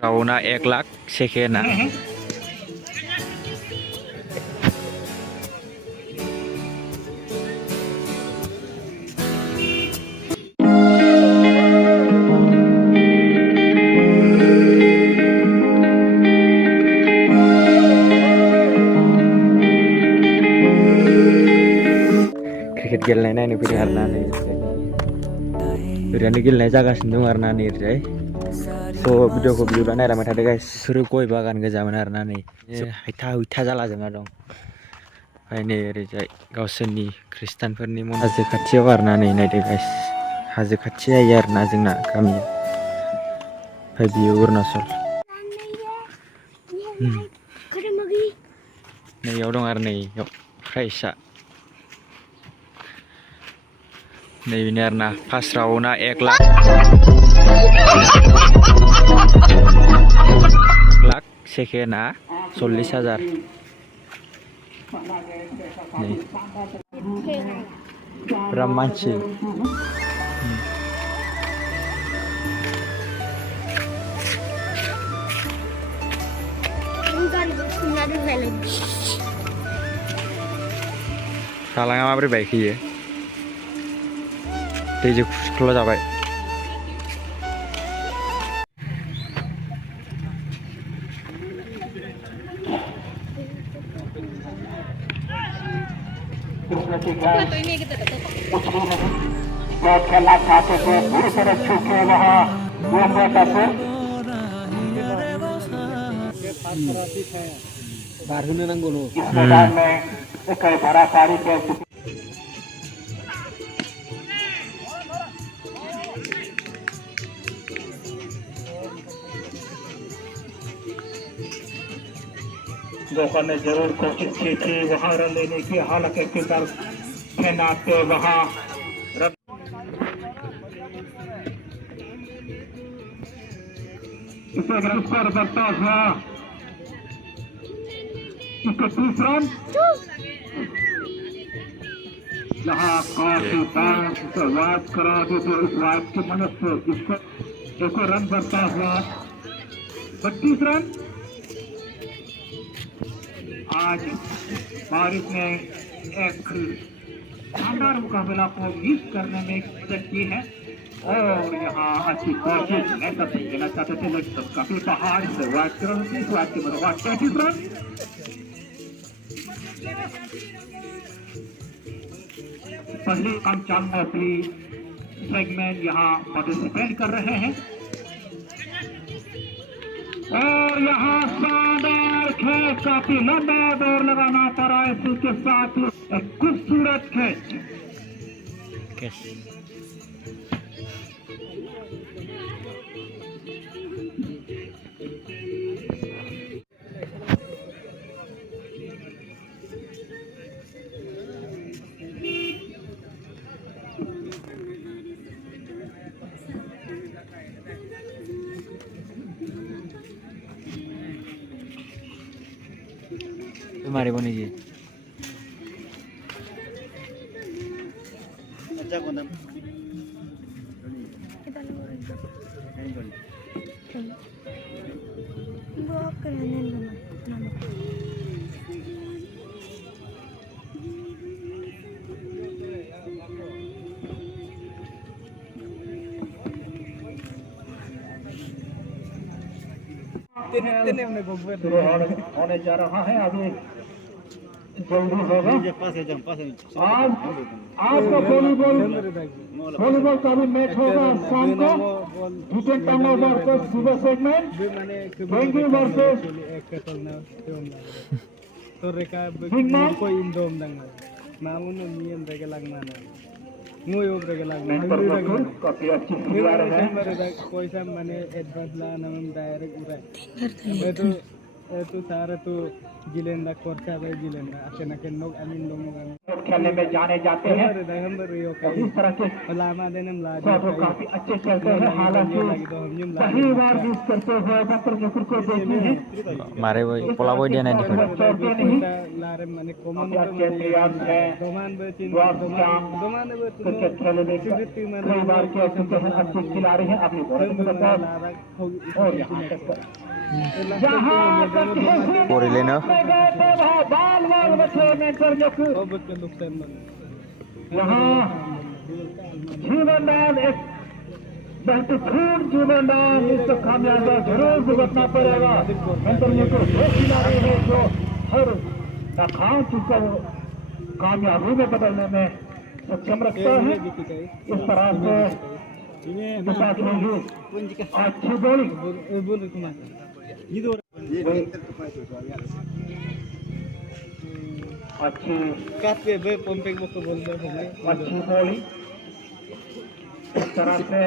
राउना 1 lakh सेकेन्डआ cricket गेलेनाय नायनो फैदों आरोना नै ओरैनो गेलेनाय जागासिनो दं आरोना नै ओरैजाय स' भिडिअखौ भिडिअ नायलांबाय थादो गाइस बिसोरो गय बागान गोजामोन आरोना नै हायथा हुयथा जालाजोबना दं ओमफ्राय नै ओरैजाय गावसोरनि खृष्टानफोरनि हाजो खाथियाव आरोना नै नायदो गाइस हाजो खाथि जायो आरोना जोंना गामिया ओमफ्राय बियो अरुणाचल नैयाव दं आरो नैयाव प्राइसआ नैबेनो आरोना फार्स्ट राउन्डआ 1 लाख 1 लाख सेकेन्डआ 40,000 नै पुरा मानसि दालाङा माबोरै बायखोयो दैजों खुरख्ला जाबाय खेला खाते थे पूरी तरह छूके वहाँ बारहोनो नांगौ न' इस मैदान में कई बड़ा सारी के लोगों ने जरूर कोशिश की थी वहाँ रन लेने की हालांकि किधर नाते वहाँ इसे गिरफ्तार करता हुआ इकतीस रन जहाँ काफी बैंक से वाइड करा दे तो इस वाइड की मदद से इसको एक रन करता हुआ 32 रन आज बारिश ने एक शानदार मुकाबला को मिस करने में मदद की है और यहाँ अच्छी कोशिश ऐसा देना चाहते थे लेकिन काफी पहाड़ से वाइड कर की मदद 33 रन पहले कम चांद अपनी सेगमेंट यहाँ पार्टिसिपेट कर रहे हैं और यहाँ शानदार खेल काफी लंबा दौर लगाना पड़ा इसके साथ एक खूबसूरत खेल तुम्हारे बनी जी होने जा रहा है अभी जल्दी होगा आपका वॉलीबॉल का भी मैच होगा शाम को क्रिकेट टर्नर वर्सेस सुबह segment dengue versus ko indom dang namun niyan rega lagmana ngoy og rega lagmana काफी अच्छी खिला रहे हैं कोई सा माने एडवांस ला नाम डायरेक्ट उरा मैं तो tu sare tu jilenda korcha be jilenda akena kenok amin dong kan खेलने में जाने जाते हैं हम रियो तो इस तरह के लामा देनम ला सब काफी अच्छे खेलते हैं हालांकि पहली बार मिस करते हुए डॉक्टर जफर को देखते हैं मारे वो पोला बोय dia nanti छोड़ते नहीं लारे माने कॉमन अच्छे प्लेयर्स हैं दोमान बे चिन दोमान बे क्रिकेट खेलने में कई बार खेल चुके हैं अच्छे खिलाड़ी हैं अपनी बॉलिंग में बताओ और यहाँ तक pori lena बाल बाल बचे मेंटर जक यहाँ जीवनदान एक बेहतरीन जीवनदान इसको कामयाबी जरूर भुगतना पड़ेगा मेंटर जक वो खिलाड़ी है जो हर नाकाम चीज को कामयाबी में बदलने में सक्षम रखता है इस तरह से अच्छी बॉलिंग अच्छी काफे बे पंपिंग को बोलते हैं अच्छी बॉलिंग इस तरह से